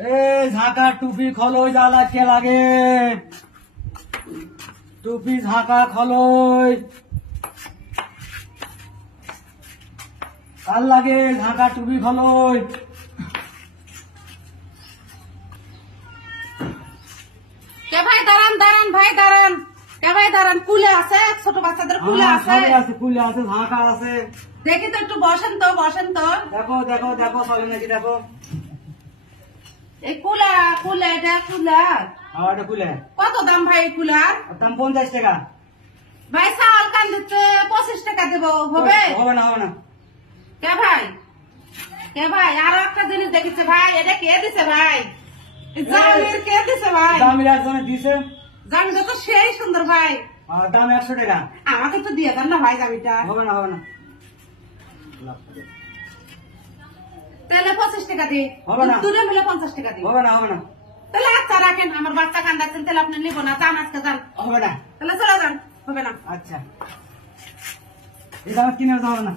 ঝাঁকা টুপি খলই জ্বালা কে লাগে, টুপি ঝাঁকা খলই কাল লাগে, ঝাঁকা টুপি খলই। কে ভাই দাঁড়ান দাঁড়ান ভাই দাঁড়ান, কে ভাই দাঁড়ান, কুলে আছে ছোট বাচ্চাদের কুলে আছে, কুলে আছে, ঝাঁকা আছে। দেখি তো একটু বসেন তো বসেন তো। দেখো দেখো দেখো চলে নাকি দেখো। এই কুলা কুলা এটা কুলার এটা কুলে কত দাম ভাই? এই কুলার দাম 50 টাকা। ভাই চাল কান দিচ্ছে 25 টাকা দেবো, হবে? হবে না হবে না। কে ভাই কে ভাই আরো একটা জিনিস দেখেছে ভাই, এটা কে দিছে ভাই? জামির কে দিছে ভাই? দামের একজনে দিছে। জামিটা তো সেই সুন্দর ভাই। দাম 100 টাকা। আমাকে তো দিয়ে দেন না ভাই জামিটা। হবে না হবে না। তাহলে 25 টাকা দিই, হবে না। দুটো মিলে 50 টাকা দিই। হবে না হবে না। তাহলে আচ্ছা রাখেন, আমার বাচ্চা কান্দাচ্ছেন, তাহলে আপনি নিব না, যান আজকে যান। হবে না। তাহলে চলে যান, হবে না। আচ্ছা এই দাম কিনে হবে না।